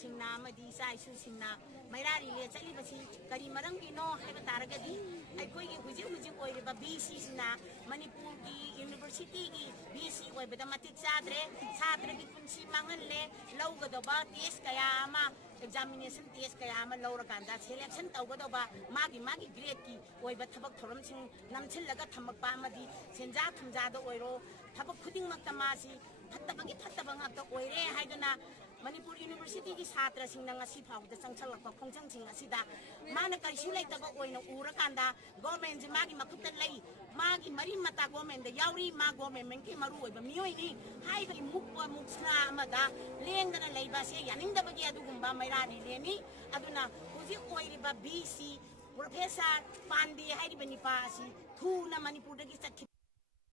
सिंना मदी साइसु सिंना मैरारी ले चली बसी करी मरम की नो है बतारगदी आई कोई की हुजी हुजी कोई रे बीसी सिंना मणिपुर की यूनिवर्सिटी की बीसी कोई बता मतिक चादरे छात्र की पुंसी मांगन ले लौगदोबा टेस्ट कया मा एग्जामिनेशन टेस्ट कया मा लौरकांदा सिलेक्शन तौगदोबा मागी मागी ग्रेड की कोई थबक थोरम सिंग नमछिलगा थमकपा अमदी सेंजा थुमजादो ओइरो थबक खुदिंग मक्ता मासी फत्तबगी फत्तबा ngakta oire haiduna Manipur University की छात्र सिंह ngasi फाउदा चंगचलक खोंगचंग सिंह असिदा माने करिसु लैतबा ओइना उरकांदा गवर्नमेंट जे मागी मकुत लई मागी मरी मता गवर्नमेंट याउरी मा गवर्नमेंट की मरु ओइबा मियोइनी हाइबरी मुक्पा मुक्सना अमदा लेंगना लैबा से यानिंगदबगी अदुगुंबा मैरारी लेनी अदुना हुजी ओइरिबा BC प्रोफेसर पांडे हाइरिबा निपा असि थुना मणिपुर दगी